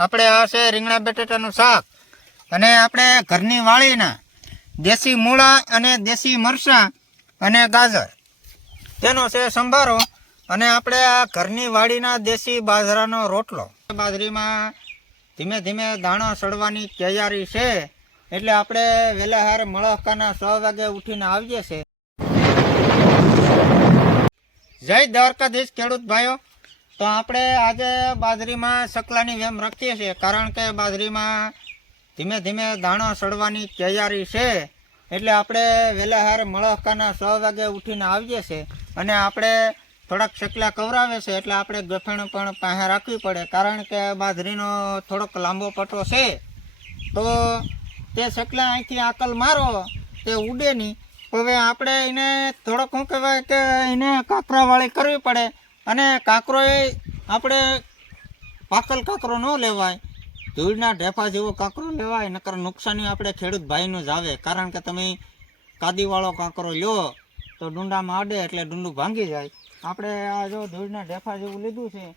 આપણે આ છે રીંગણા બટેટાનું શાક. અને આપણે ઘરની વાળીના દેશી મૂળા અને દેશી મરચાં અને ગાજર. તેનો છે સંભારો. અને આપણે આ ઘરની વાડીના દેશી બાજરાનો રોટલો. બાજરીમાં ધીમે ધીમે દાણા સડવાની તૈયારી છે. એટલે આપણે વહેલા હાર મળકાના છ વાગે ઉઠીને આવીએ છીએ. જય દ્વારકાધીશ ખેડૂત ભાઈઓ. તો આપણે આજે બાજરીમાં સકલાની વેમ રાખીએ છીએ, કારણ કે બાજરીમાં ધીમે ધીમે દાણા સડવાની તૈયારી છે. એટલે આપણે વહેલા હાર મળકાના છ વાગે ઉઠીને આવીએ છીએ અને આપણે થોડાક શકલા કવરાવે છે, એટલે આપણે ગફેણ પણ પાસે રાખવી પડે, કારણ કે બાજરીનો થોડોક લાંબો પટો છે. તો તે શકલા અહીંથી આકલ મારો, તે ઉડે નહીં. હવે આપણે એને થોડોક શું કહેવાય કે એને કાંકરાવાળી કરવી પડે. અને કાંકરો એ આપણે પાકલ કાંકરો ન લેવાય. ધૂળના ઢેફા જેવો કાંકરો લેવાય, નકર નુકસાની આપણે ખેડૂત ભાઈનું જ આવે. કારણ કે તમે કાદીવાળો કાંકરો લ્યો તો ડુંડામાં અડે એટલે ડુંડું ભાંગી જાય. આપણે આ જો ધૂળના ઢેફા જેવું લીધું છે.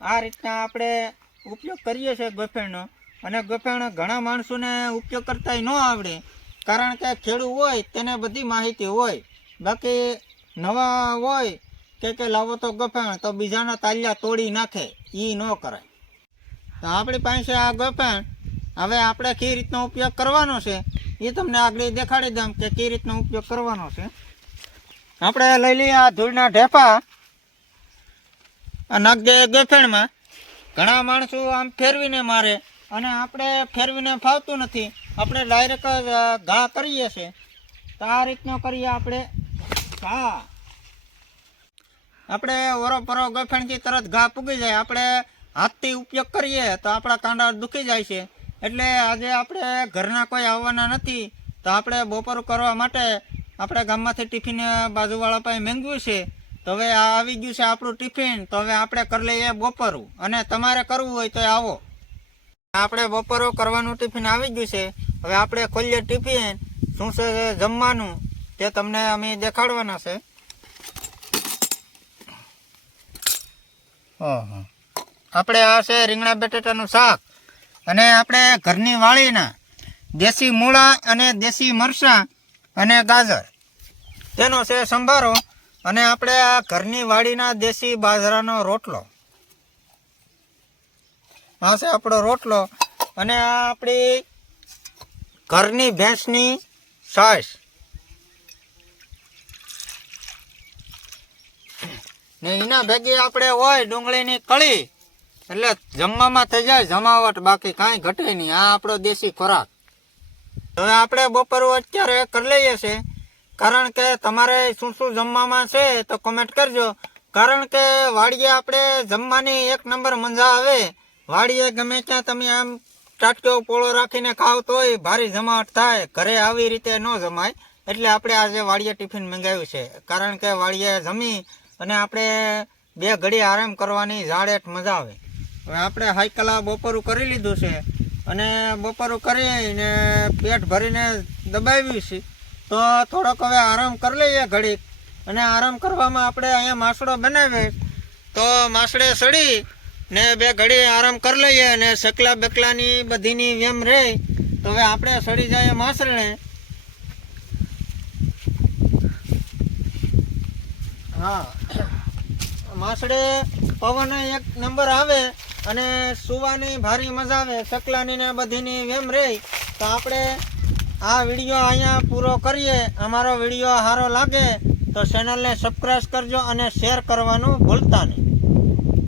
આ રીતના આપણે ઉપયોગ કરીએ છીએ ગફેણનો. અને ગફેણ ઘણા માણસોને ઉપયોગ કરતા ન આવડે. કારણ કે ખેડૂત હોય, તેને બધી માહિતી હોય. બાકી નવા હોય કે કે લાવો તો ગફેણ, તો બીજાના તાલિયા તોડી નાખે. એ ન કરાય. તો આપણી પાસે આ ગફેણ, હવે આપણે કઈ રીતનો ઉપયોગ કરવાનો છે? એ તમને આગળ દેખાડી દઉં કે કઈ રીતનો ઉપયોગ કરવાનો છે. આપણે લઈ લઈએ આ ધૂળના ઢેફા. નાખ દે ગફેણમાં. ઘણા માણસો આમ ફેરવીને મારે અને આપણે ફેરવીને ફાવતું નથી. આપણે ડાયરેક્ટ જ ઘા કરીએ છીએ. તો આ રીતનો કરીએ આપણે. ઘા આપણે ઓરો પરો ગફેણથી તરત ઘા પૂગી જાય. આપણે હાથથી ઉપયોગ કરીએ તો આપણા કાંડા દુખી જાય છે. એટલે આજે આપણે ઘરના કોઈ આવવાના નથી તો આપણે બપોર કરવા માટે આપણે ગામમાંથી ટિફિન બાજુવાળા પાસે મેંગ્યું છે. તો હવે આ આવી ગયું છે આપણું ટિફિન. તો હવે આપણે કરી લઈએ બપોરું. અને તમારે કરવું હોય તો આવો. આપણે બપોરો કરવાનું ટિફિન આવી ગયું છે. હવે આપણે ખોલીએ ટિફિન. શું છે જમવાનું? તે તમને અમે દેખાડવાના છે. ઓહો. આપણે આ છે રીંગણા બટેટાનું શાક. અને આપણે ઘરની વાળીના દેશી મૂળા અને દેશી મરચાં અને ગાજર. તેનો છે સંભારો. અને આપણે આ ઘરની વાડીના દેશી બાજરાનો રોટલો. આ છે આપણો રોટલો. અને આ આપણી ઘરની ભેંસની છાશ ને એના ભેગી આપણે હોય ડુંગળીની કળી, એટલે જમવામાં થઈ જાય, જમાવટ બાકી કાંઈ ઘટે નહીં. આ આપણો દેશી ખોરાક. હવે આપણે બપોર અત્યારે કરી લઈએ છે કારણ કે તમારે શું શું જમવામાં છે તો કોમેન્ટ કરજો. કારણ કે વાડીએ આપણે જમવાની એક નંબર મજા આવે. વાડીએ ગમે ત્યાં તમે આમ ટાટક્યો પોળો રાખીને ખાવ તોય ભારી જમાવટ થાય. ઘરે આવી રીતે ન જમાય. એટલે આપણે આજે વાડીએ ટિફિન મંગાવ્યું છે. કારણ કે વાડીએ જમી અને આપણે બે ઘડી આરામ કરવાની ઝાડેટ મજા આવે. હવે આપણે હાઈકલા બપોરું કરી લીધું છે અને બપોરું કરીને પેટ ભરીને દબાવ્યું છે. તો થોડોક હવે આરામ કરી લઈએ ઘડીક અને આરામ કરવામાં આપણે અહીંયા માસડો બનાવીએ તો માસડે સડી ને બે ઘડી આરામ કરી લઈએ અને સકલા બકલાની બધીની વેમ રહે. તો હવે આપણે સડી જઈએ માસરણે હા. માસડે પવન એક નંબર આવે અને સુવાની ભારી મજા આવે. સકલાની ને બધીની વેમ રહે તો આપણે આ વીડિયો અહીંયા પૂરો કરીએ. અમારો વીડિયો સારો લાગે તો ચેનલને સબસ્ક્રાઈબ કરજો અને શેર કરવાનું ભૂલતા નહીં.